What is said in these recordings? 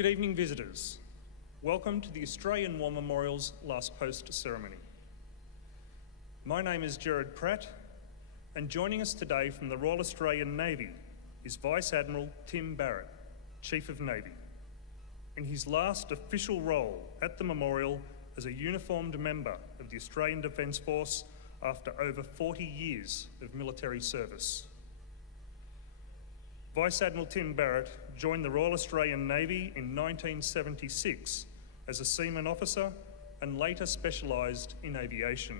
Good evening, visitors. Welcome to the Australian War Memorial's last post ceremony. My name is Gerard Pratt, and joining us today from the Royal Australian Navy is Vice Admiral Tim Barrett, Chief of Navy, in his last official role at the memorial as a uniformed member of the Australian Defence Force after over 40 years of military service. Vice Admiral Tim Barrett joined the Royal Australian Navy in 1976 as a seaman officer and later specialised in aviation.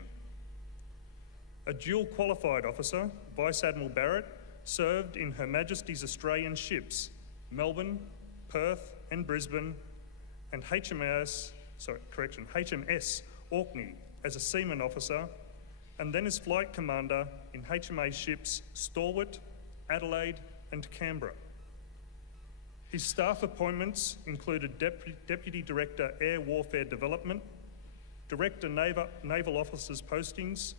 A dual qualified officer, Vice Admiral Barrett served in Her Majesty's Australian ships Melbourne, Perth and Brisbane, and HMS Orkney as a seaman officer, and then as flight commander in HMA ships Stalwart, Adelaide and Canberra. His staff appointments included Deputy Director Air Warfare Development, Director Naval Officers Postings,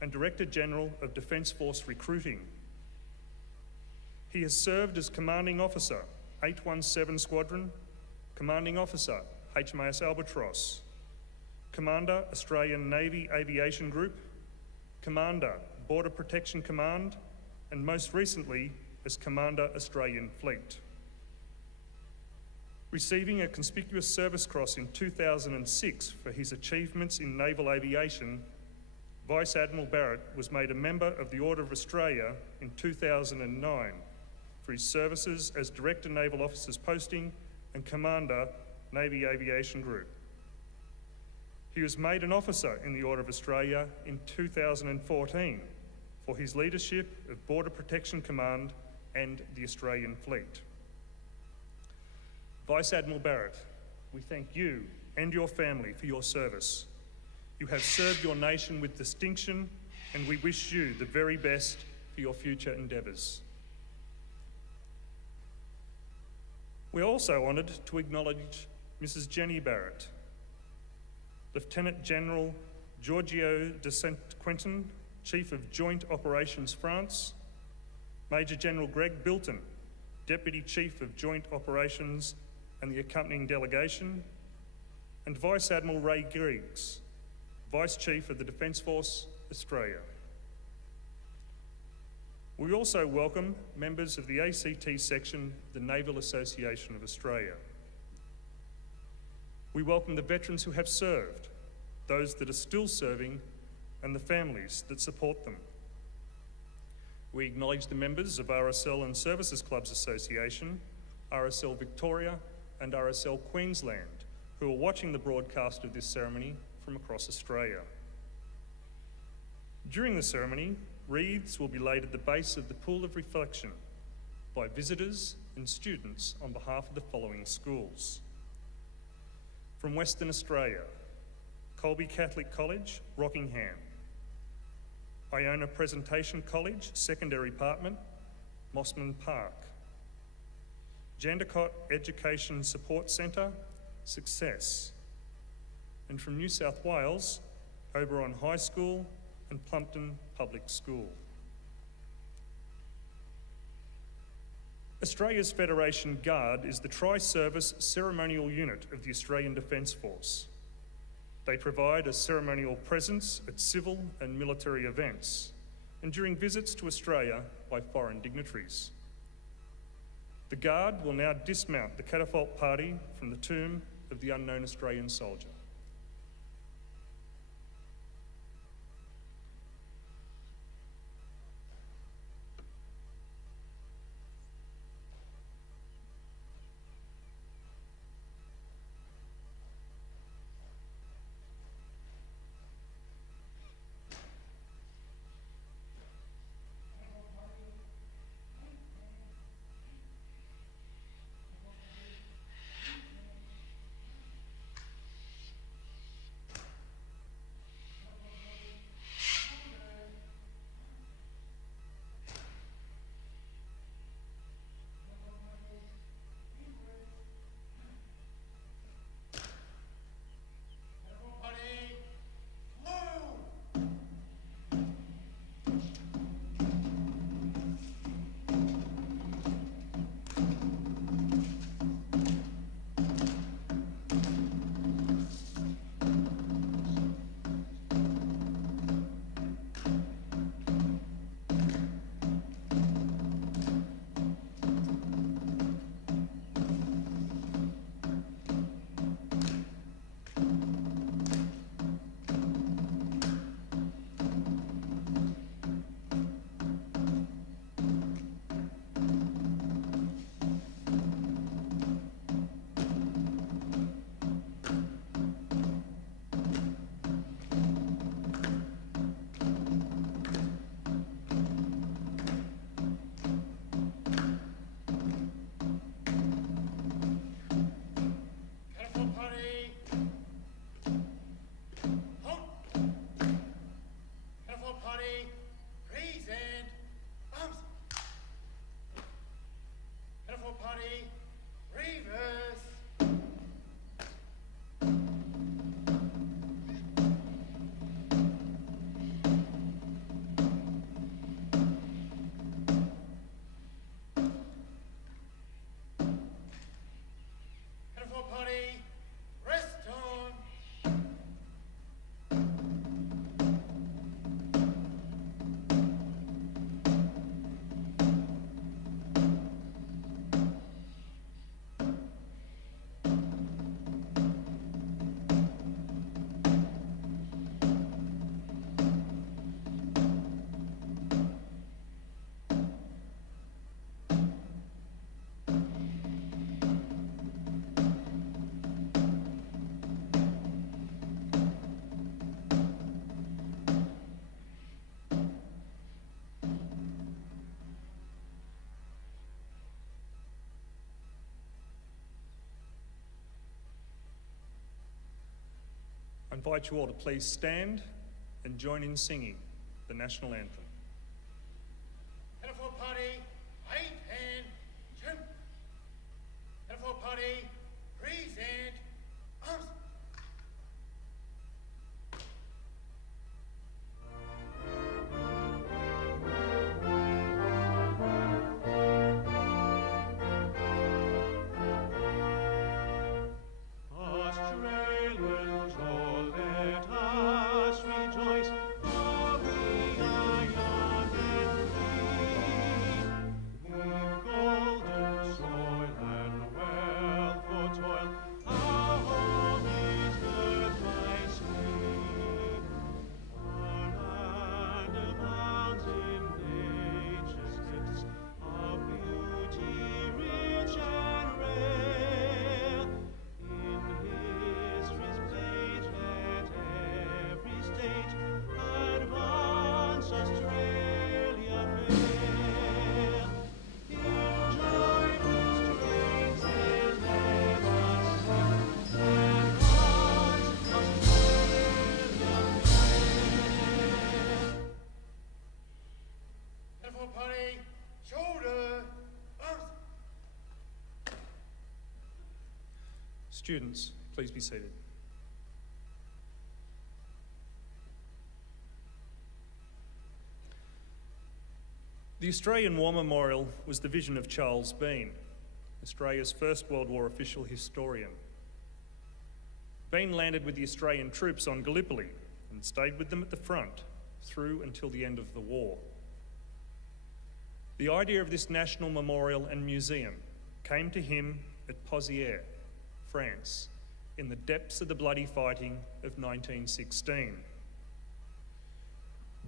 and Director General of Defence Force Recruiting. He has served as Commanding Officer, 817 Squadron, Commanding Officer, HMAS Albatross, Commander, Australian Navy Aviation Group, Commander, Border Protection Command, and most recently as Commander, Australian Fleet. Receiving a Conspicuous Service Cross in 2006 for his achievements in naval aviation, Vice Admiral Barrett was made a member of the Order of Australia in 2009 for his services as Director Naval Officers Posting and Commander, Navy Aviation Group. He was made an officer in the Order of Australia in 2014 for his leadership of Border Protection Command and the Australian Fleet. Vice Admiral Barrett, we thank you and your family for your service. You have served your nation with distinction, and we wish you the very best for your future endeavours. We're also honoured to acknowledge Mrs. Jenny Barrett, Lieutenant General Giorgio de Saint-Quentin, Chief of Joint Operations France, Major General Greg Bilton, Deputy Chief of Joint Operations and the accompanying delegation, and Vice Admiral Ray Griggs, Vice Chief of the Defence Force, Australia. We also welcome members of the ACT section of the Naval Association of Australia. We welcome the veterans who have served, those that are still serving, and the families that support them. We acknowledge the members of RSL and Services Clubs Association, RSL Victoria and RSL Queensland, who are watching the broadcast of this ceremony from across Australia. During the ceremony, wreaths will be laid at the base of the Pool of Reflection by visitors and students on behalf of the following schools. From Western Australia, Colby Catholic College, Rockingham. Iona Presentation College, Secondary Department, Mossman Park. Jandakot Education Support Centre, Success. And from New South Wales, Oberon High School and Plumpton Public School. Australia's Federation Guard is the tri-service ceremonial unit of the Australian Defence Force. They provide a ceremonial presence at civil and military events and during visits to Australia by foreign dignitaries. The Guard will now dismount the catafalque party from the tomb of the unknown Australian soldier. invite you all to please stand and join in singing the national anthem. Telephone party, right hand, jump. Telephone party, present, arms. Australians, oh, let us rejoice, for we are young and free. We've golden soil and wealth for toil, our home is girt by sea. Our land abounds in nature's gifts, of beauty rich and rare. In history's page let every state advance Australia fair. In joyful strains then let us sing, advance Australia fair. Telephone party, shoulder, arms. Students, please be seated. The Australian War Memorial was the vision of Charles Bean, Australia's First World War official historian. Bean landed with the Australian troops on Gallipoli and stayed with them at the front through until the end of the war. The idea of this national memorial and museum came to him at Pozières, France, in the depths of the bloody fighting of 1916.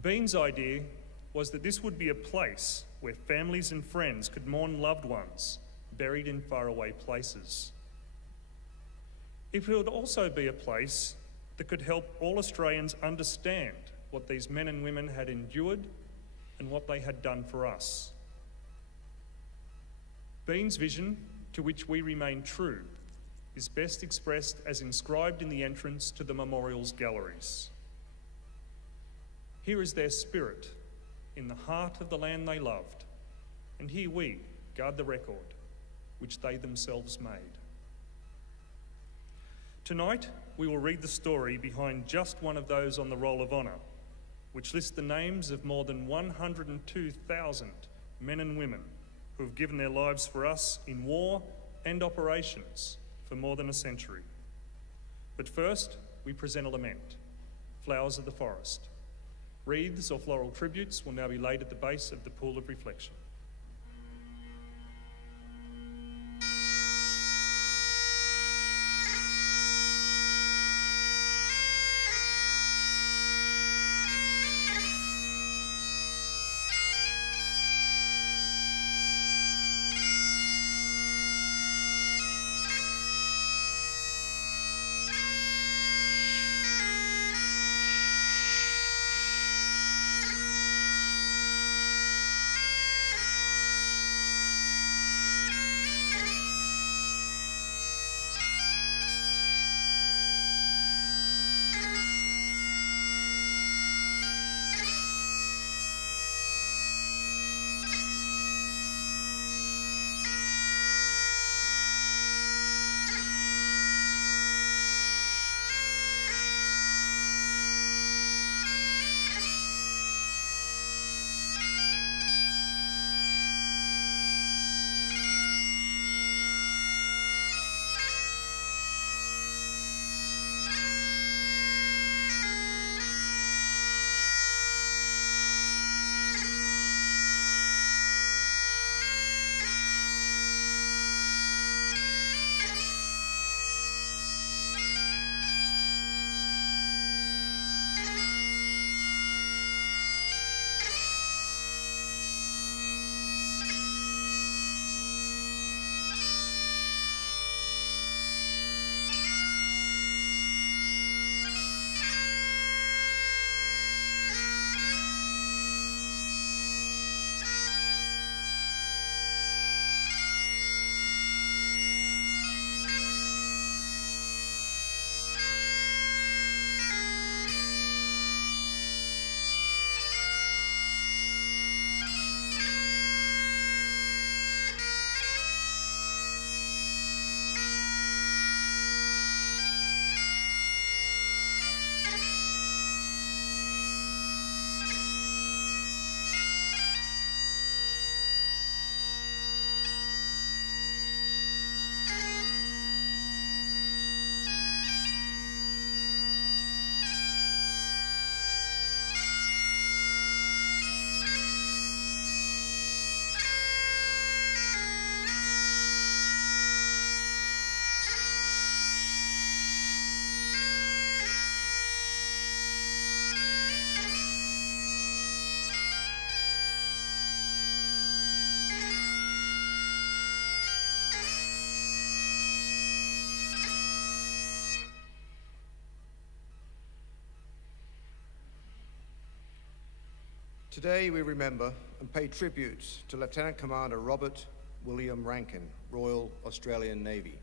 Bean's idea was that this would be a place where families and friends could mourn loved ones buried in faraway places. It would also be a place that could help all Australians understand what these men and women had endured and what they had done for us. Bean's vision, to which we remain true, is best expressed as inscribed in the entrance to the memorial's galleries. Here is their spirit, in the heart of the land they loved, and here we guard the record which they themselves made. Tonight, we will read the story behind just one of those on the Roll of Honour, which lists the names of more than 102,000 men and women who have given their lives for us in war and operations for more than a century. But first, we present a lament, Flowers of the Forest. Wreaths or floral tributes will now be laid at the base of the pool of reflection. Today we remember and pay tribute to Lieutenant Commander Robert William Rankin, Royal Australian Navy.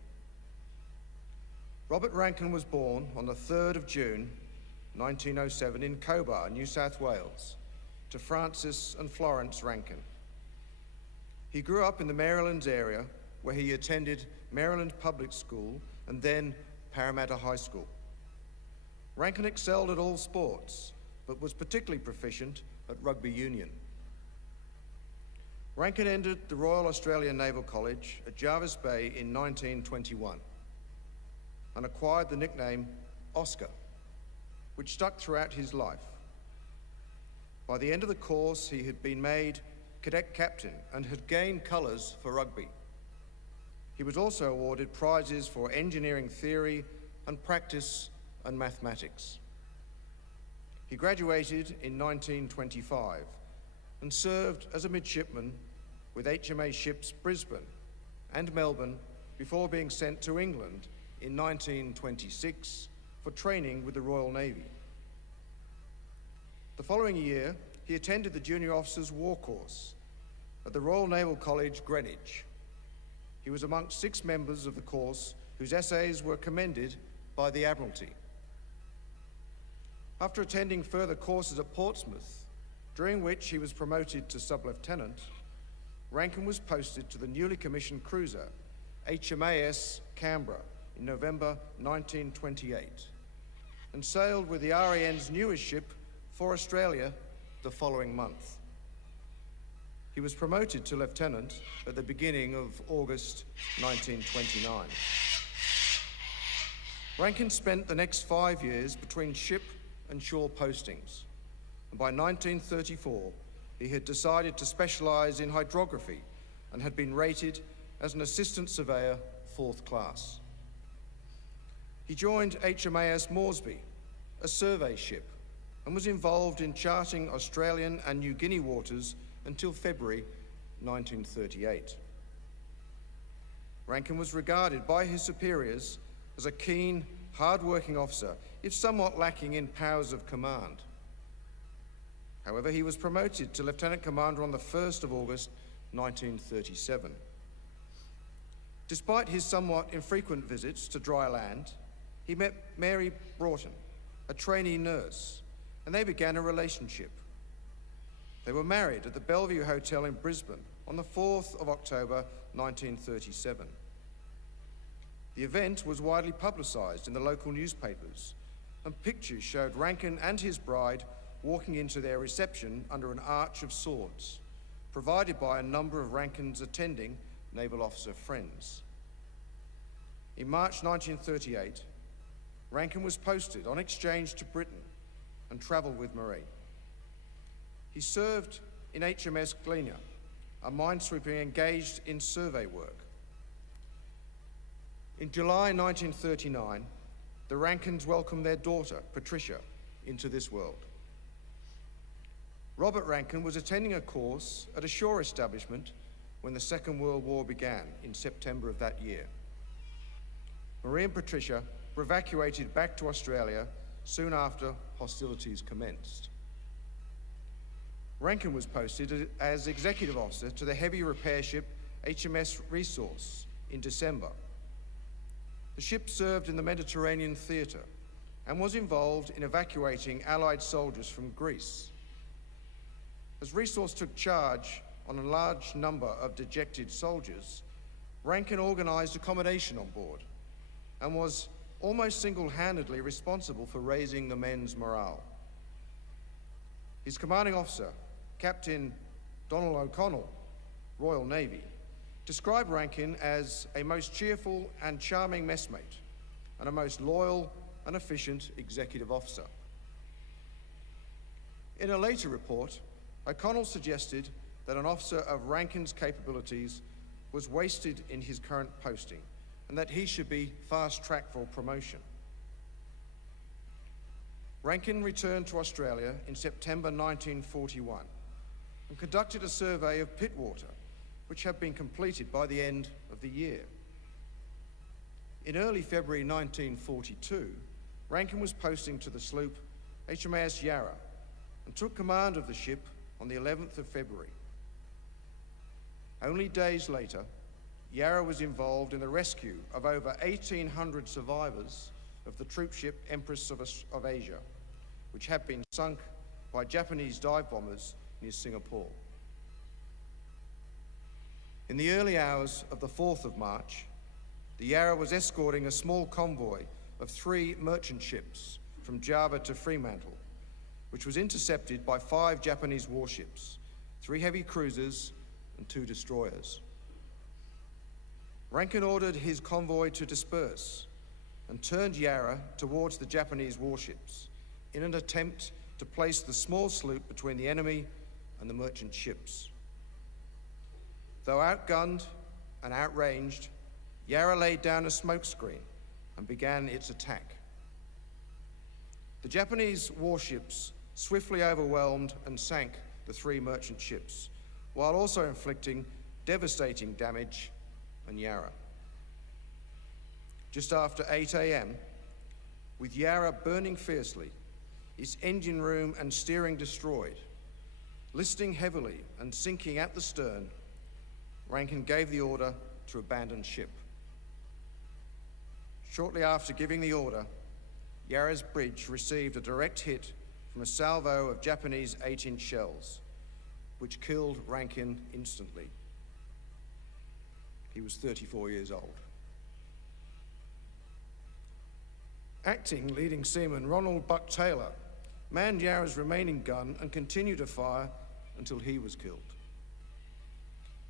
Robert Rankin was born on the 3rd of June 1907 in Cobar, New South Wales, to Francis and Florence Rankin. He grew up in the Marylands area, where he attended Maryland Public School and then Parramatta High School. Rankin excelled at all sports, but was particularly proficient at rugby union. Rankin entered the Royal Australian Naval College at Jervis Bay in 1921 and acquired the nickname Oscar, which stuck throughout his life. By the end of the course, he had been made cadet captain and had gained colours for rugby. He was also awarded prizes for engineering theory and practice and mathematics. He graduated in 1925 and served as a midshipman with HMA ships Brisbane and Melbourne before being sent to England in 1926 for training with the Royal Navy. The following year, he attended the Junior Officers War Course at the Royal Naval College, Greenwich. He was amongst 6 members of the course whose essays were commended by the Admiralty. After attending further courses at Portsmouth, during which he was promoted to sub-lieutenant, Rankin was posted to the newly commissioned cruiser HMAS Canberra in November 1928 and sailed with the RAN's newest ship for Australia the following month. He was promoted to lieutenant at the beginning of August 1929. Rankin spent the next 5 years between ship and shore postings, and by 1934 he had decided to specialise in hydrography and had been rated as an assistant surveyor 4th class. He joined HMAS Moresby, a survey ship, and was involved in charting Australian and New Guinea waters until February 1938. Rankin was regarded by his superiors as a keen, hard-working officer, if somewhat lacking in powers of command. However, he was promoted to Lieutenant Commander on the 1st of August 1937. Despite his somewhat infrequent visits to dry land, he met Mary Broughton, a trainee nurse, and they began a relationship. They were married at the Bellevue Hotel in Brisbane on the 4th of October 1937. The event was widely publicised in the local newspapers, and pictures showed Rankin and his bride walking into their reception under an arch of swords, provided by a number of Rankin's attending naval officer friends. In March 1938, Rankin was posted on exchange to Britain and travelled with Marie. He served in HMS Gleaner, a minesweeper engaged in survey work. In July 1939, the Rankins welcomed their daughter, Patricia, into this world. Robert Rankin was attending a course at a shore establishment when the Second World War began in September of that year. Marie and Patricia were evacuated back to Australia soon after hostilities commenced. Rankin was posted as executive officer to the heavy repair ship HMS Resource in December. The ship served in the Mediterranean theatre and was involved in evacuating Allied soldiers from Greece. As Resource took charge on a large number of dejected soldiers, Rankin organised accommodation on board and was almost single-handedly responsible for raising the men's morale. His commanding officer, Captain Donald O'Connell, Royal Navy, described Rankin as a most cheerful and charming messmate and a most loyal and efficient executive officer. In a later report, O'Connell suggested that an officer of Rankin's capabilities was wasted in his current posting and that he should be fast-tracked for promotion. Rankin returned to Australia in September 1941 and conducted a survey of Pittwater, which had been completed by the end of the year. In early February 1942, Rankin was posting to the sloop HMAS Yarra and took command of the ship on the 11th of February. Only days later, Yarra was involved in the rescue of over 1,800 survivors of the troopship Empress of Asia, which had been sunk by Japanese dive bombers near Singapore. In the early hours of the 4th of March, the Yarra was escorting a small convoy of 3 merchant ships from Java to Fremantle, which was intercepted by 5 Japanese warships, 3 heavy cruisers and 2 destroyers. Rankin ordered his convoy to disperse and turned Yarra towards the Japanese warships in an attempt to place the small sloop between the enemy and the merchant ships. Though outgunned and outranged, Yarra laid down a smokescreen and began its attack. The Japanese warships swiftly overwhelmed and sank the 3 merchant ships, while also inflicting devastating damage on Yarra. Just after 8 a.m., with Yarra burning fiercely, its engine room and steering destroyed, listing heavily and sinking at the stern, Rankin gave the order to abandon ship. Shortly after giving the order, Yarra's bridge received a direct hit from a salvo of Japanese 8-inch shells, which killed Rankin instantly. He was 34 years old. Acting leading seaman Ronald Buck Taylor manned Yarra's remaining gun and continued to fire until he was killed.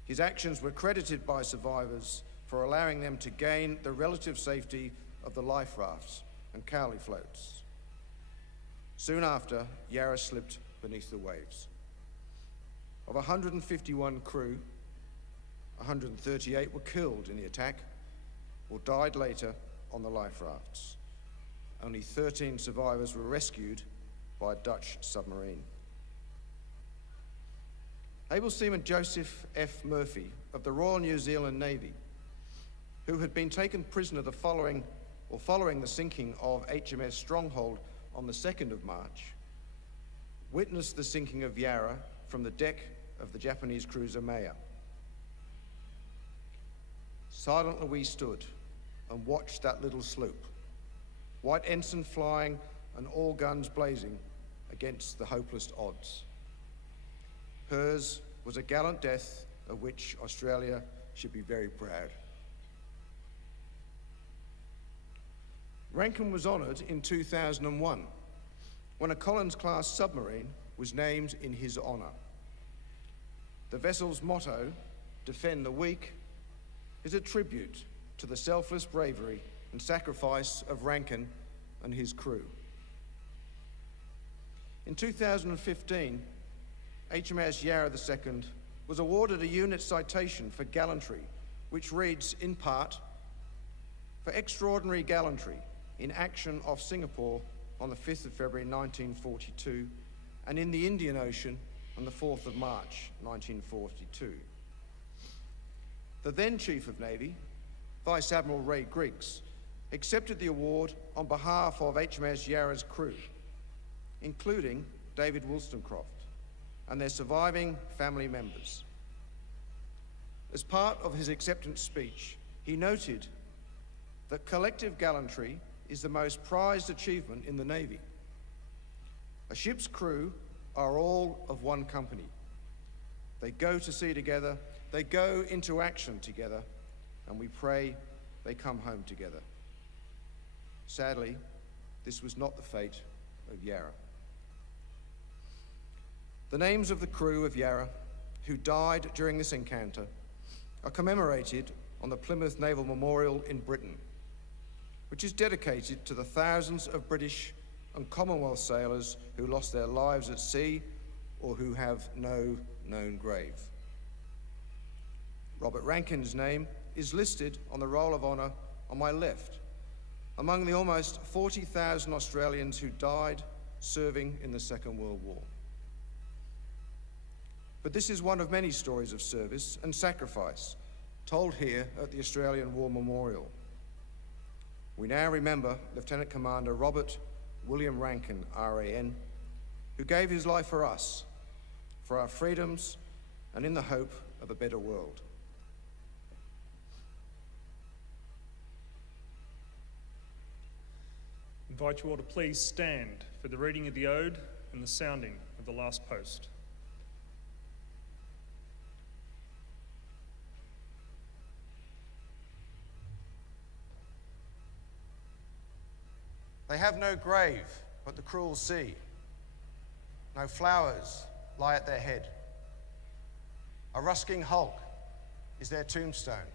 His actions were credited by survivors for allowing them to gain the relative safety of the life rafts and cowley floats. Soon after, Yarra slipped beneath the waves. Of 151 crew, 138 were killed in the attack or died later on the life rafts. Only 13 survivors were rescued by a Dutch submarine. Able seaman Joseph F. Murphy of the Royal New Zealand Navy, who had been taken prisoner following the sinking of HMS Stronghold on the 2nd of March, witnessed the sinking of Yarra from the deck of the Japanese cruiser Maya. Silently we stood and watched that little sloop, white ensign flying and all guns blazing against the hopeless odds. Hers was a gallant death of which Australia should be very proud. Rankin was honoured in 2001 when a Collins-class submarine was named in his honour. The vessel's motto, "Defend the Weak," is a tribute to the selfless bravery and sacrifice of Rankin and his crew. In 2015, HMS Yarra II was awarded a unit citation for gallantry, which reads, in part, "For extraordinary gallantry in action off Singapore on the 5th of February 1942 and in the Indian Ocean on the 4th of March 1942. The then Chief of Navy, Vice Admiral Ray Griggs, accepted the award on behalf of HMS Yarra's crew, including David Wollstonecroft and their surviving family members. As part of his acceptance speech, he noted that collective gallantry is the most prized achievement in the Navy. A ship's crew are all of one company. They go to sea together, they go into action together, and we pray they come home together. Sadly, this was not the fate of Yarra. The names of the crew of Yarra who died during this encounter are commemorated on the Plymouth Naval Memorial in Britain, which is dedicated to the thousands of British and Commonwealth sailors who lost their lives at sea or who have no known grave. Robert Rankin's name is listed on the Roll of Honour on my left, among the almost 40,000 Australians who died serving in the Second World War. But this is one of many stories of service and sacrifice told here at the Australian War Memorial. We now remember Lieutenant Commander Robert William Rankin, RAN, who gave his life for us, for our freedoms and in the hope of a better world. I invite you all to please stand for the reading of the ode and the sounding of the last post. They have no grave but the cruel sea. No flowers lie at their head. A rusking hulk is their tombstone,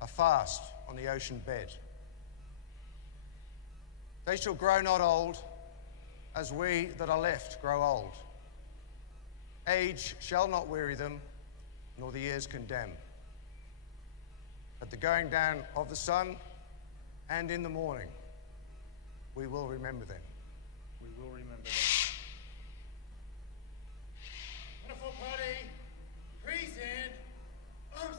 a fast on the ocean bed. They shall grow not old, as we that are left grow old. Age shall not weary them, nor the years condemn. At the going down of the sun and in the morning, we will remember them. We will remember them. Wonderful party, present, arms.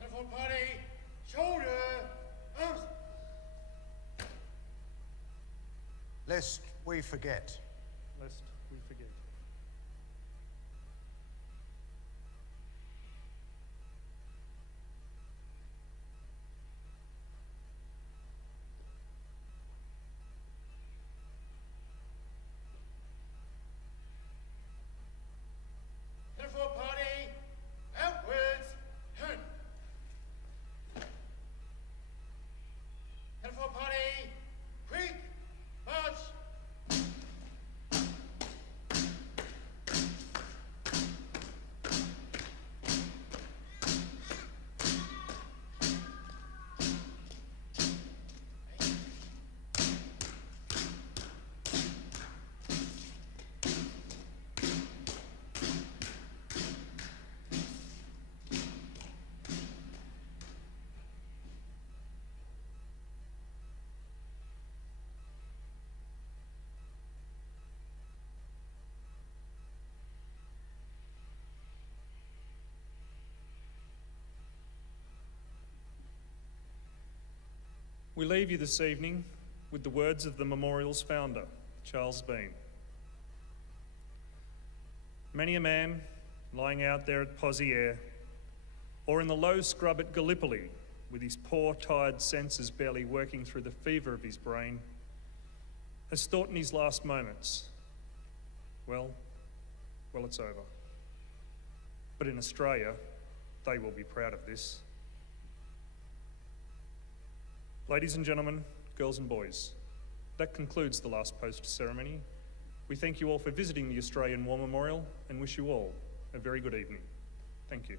Wonderful party, shoulder, arms. Lest we forget. Lest we forget. Wonderful party, outwards, turn. Wonderful party, quick, march. We leave you this evening with the words of the memorial's founder, Charles Bean. Many a man lying out there at Pozieres, or in the low scrub at Gallipoli, with his poor, tired senses barely working through the fever of his brain, has thought in his last moments, well, it's over. But in Australia, they will be proud of this. Ladies and gentlemen, girls and boys, that concludes the last post ceremony. We thank you all for visiting the Australian War Memorial and wish you all a very good evening. Thank you.